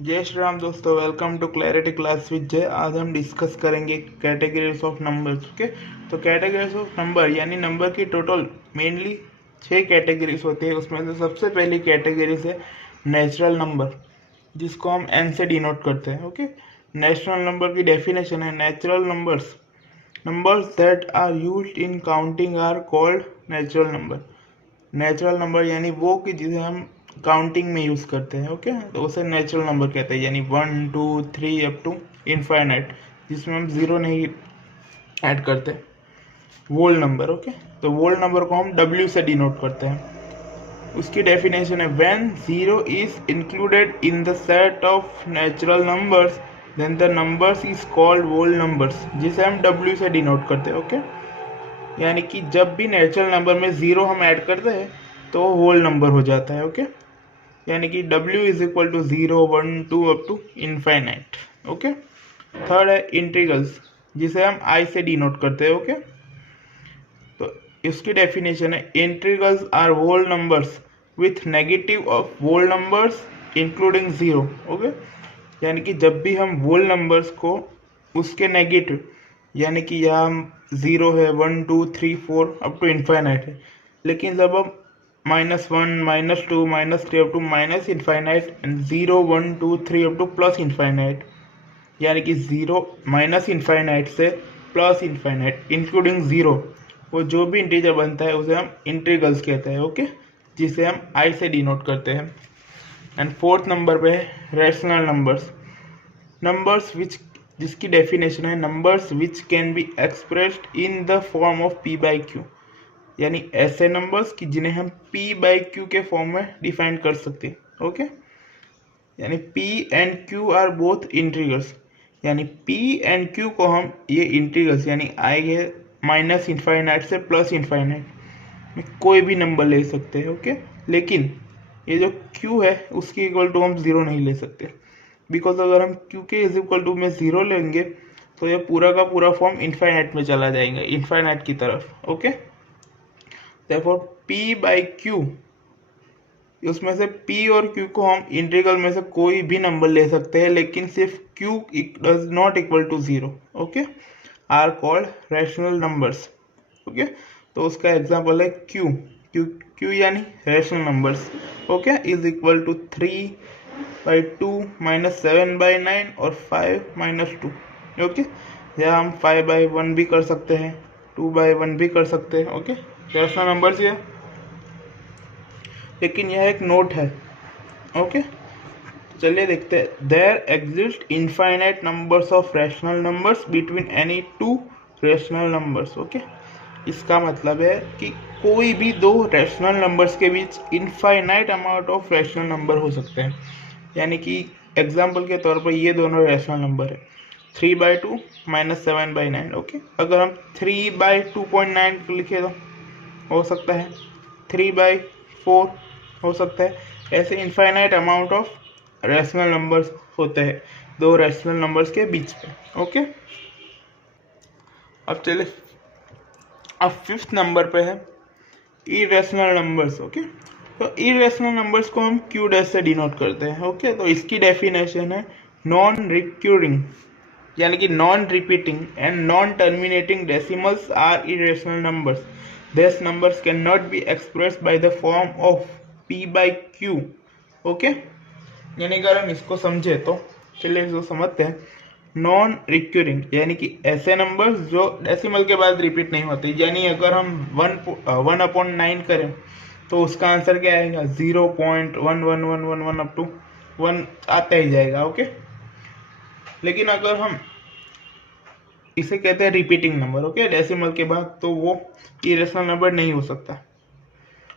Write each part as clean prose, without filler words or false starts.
जय श्री राम दोस्तों, welcome to clarity class with Jai. आज हम डिस्कस करेंगे कैटेगरीज ऑफ नंबर्स। ओके, तो कैटेगरीज ऑफ नंबर यानी नंबर की टोटल मेनली 6 कैटेगरीज होती है। उसमें से सबसे पहली कैटेगरीज है नेचुरल नंबर, जिसको हम एन से डिनोट करते हैं। ओके, नेचुरल नंबर की डेफिनेशन है natural numbers that are used in counting are called natural number. Natural number यानी वो कि जिसे हम काउंटिंग में यूज करते हैं। ओके, तो उसे नेचुरल नंबर कहते हैं, यानी 1 2 3 अप टू इनफाइनाइट, जिसमें हम जीरो नहीं ऐड करते। वोल नंबर। ओके, तो वोल नंबर को हम W से डिनोट करते हैं। उसकी डेफिनेशन है when zero is included in the set of natural numbers then the numbers is called whole numbers, जिसे हम W से डिनोट करते हैं। ओके, यानी कि जब भी नेचुरल नंबर में जीरो हम ऐड करते हैं तो होल नंबर हो जाता है। ओके, यानी कि W is equal to 0 1 2 up to infinite. Okay, third है इंटीग्रल्स, जिसे हम I से डिनोट करते हैं। ओके, तो इसकी डेफिनेशन है integrals are whole numbers with negative of whole numbers including zero. Okay, यानी कि जब भी हम होल नंबर्स को उसके नेगेटिव, यानी कि यहाँ 0 है 1 2 3 4 अप टू इनफाइनाइट है, लेकिन जब हम -1 -2 -3 up to minus infinite and 0 1 2 3 up to plus infinite, यानी कि 0 माइनस इनफाइनाइट से प्लस इनफाइनाइट इंक्लूडिंग जीरो, वो जो भी इंटीजर बनता है उसे हम इंटीग्रल्स कहते हैं। ओके, जिसे हम I से डिनोट करते हैं। एंड फोर्थ नंबर पे है रैशनल नंबर्स विच, जिसकी डेफिनेशन है numbers which can be expressed in the form of P/Q, यानी ऐसे नंबर्स कि जिन्हें हम P/Q के फॉर्म में डिफाइन कर सकते हैं। ओके, यानी P and Q are both integrals, यानी P एंड Q को हम ये इंटीग्रल्स यानी आएंगे माइनस इनफाइनाइट से प्लस इनफाइनाइट में कोई भी नंबर ले सकते हैं। ओके, लेकिन ये जो Q है उसकी इक्वल टू हम जीरो नहीं ले सकते, बिकॉज अगर हम Q के इज इक्वल टू में जीरो लेंगे तो ये पूरा का पूरा फॉर्म इनफाइनाइट में चला जाएगा, इनफाइनाइट की तरफ। ओके, therefore P/Q, उसमें से P और Q को हम इंटीग्रल में से कोई भी नंबर ले सकते हैं, लेकिन सिर्फ Q does not equal to zero. Okay, are called rational numbers. Okay, तो उसका एग्जांपल है Q यानी rational numbers. Okay, is equal to 3/2 -7/9 और 5 -2। ओके, या हम 5/1 भी कर सकते हैं, 2/1 भी कर सकते हैं। ओके, रैशनल नंबर्स ये, लेकिन यह एक नोट है। ओके, चलिए देखते हैं। There exist infinite numbers of rational numbers between any two rational numbers. Okay, इसका मतलब है कि कोई भी दो रैशनल नंबर्स के बीच infinite amount of rational number हो सकते हैं। यानी कि एग्जाम्पल के तौर पर ये दोनों रैशनल नंबर है 3/2 -7/9। ओके, अगर हम 3/2.9 लिखे तो हो सकता है, 3/4 हो सकता है। ऐसे infinite amount of rational numbers होते हैं दो रैशनल नंबर्स के बीच में। ओके, अब चले, अब फिफ्थ नंबर पे है इरेशनल नंबर्स। ओके, तो इरेशनल नंबर्स को हम Q डैश से डिनोट करते हैं। ओके, तो इसकी डेफिनेशन है नॉन रिक्यूरिंग, यानी कि non repeating and non terminating decimals are irrational numbers. This numbers can not be expressed by the form of P/Q। Okay, यानी अगर हम इसको समझे तो चलिए इसको समझते हैं। नॉन रिक्यूरिंग यानी कि ऐसे नंबर्स जो डेसिमल के बाद रिपीट नहीं होते, यानी अगर हम 1/9 करें तो उसका आंसर क्या आएगा 0.1111 अप टू 1 आता ही जाएगा। ओके, लेकिन अगर हम इसे कहते हैं रिपीटिंग नंबर, ओके, डेसिमल के बाद, तो वो इरेशनल नंबर नहीं हो सकता।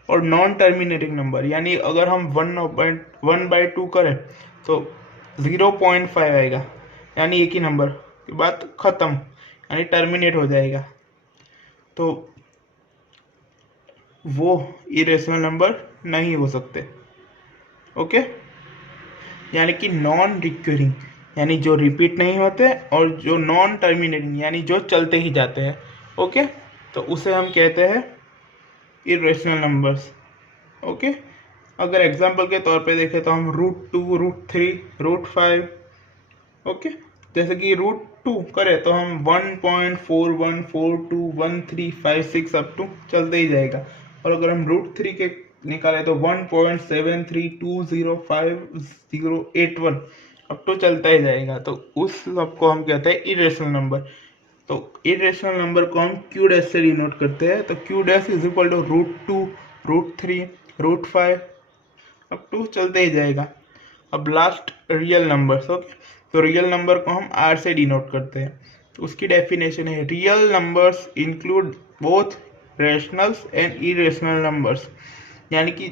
और नॉन टर्मिनेटिंग नंबर यानी अगर हम 1/2 करें तो 0.5 आएगा, यानी एक ही नंबर के बाद खत्म, यानी टर्मिनेट हो जाएगा, तो वो इरेशनल नंबर नहीं हो सकते। ओके, यानी कि नॉन रिक्यूरिंग यानी जो रिपीट नहीं होते, और जो नॉन टर्मिनेटिंग यानी जो चलते ही जाते हैं। ओके, तो उसे हम कहते हैं इरेशनल नंबर्स। ओके, अगर एग्जाम्पल के तौर पे देखें तो हम √2, √3, √5, ओके। जैसे कि √2 करें तो हम 1.41421356 अप टू चलते ही जाएगा। और अगर हम √3 के निकालें तो 1.73205081 अप टू चलता ही जाएगा। तो उस सब को हम कहते हैं इरेशनल नंबर। तो इरेशनल नंबर को हम क्यू डैश से डिनोट करते हैं। तो Q dash is equal to √2, √3, √5 up to चलते ही जाएगा। अब लास्ट रियल नंबर्स, ओके। तो रियल नंबर को हम आर से डिनोट करते हैं। तो उसकी डेफिनेशन है real numbers include both rationals and irrational numbers. यानी कि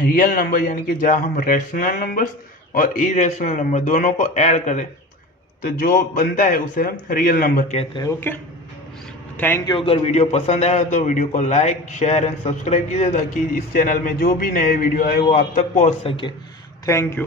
रियल नंबर यानी कि जहाँ हम रेशनल नंबर्स और इरेशनल नंबर दोनों को ऐड करें तो जो बनता है उसे हम रियल नंबर कहते हैं, ओके। Thank you. अगर वीडियो पसंद आया तो वीडियो को लाइक, शेयर एंड सब्सक्राइब कीजिए ताकि इस चैनल में जो भी नए वीडियो आए वो आप तक पहुंच सके। Thank you.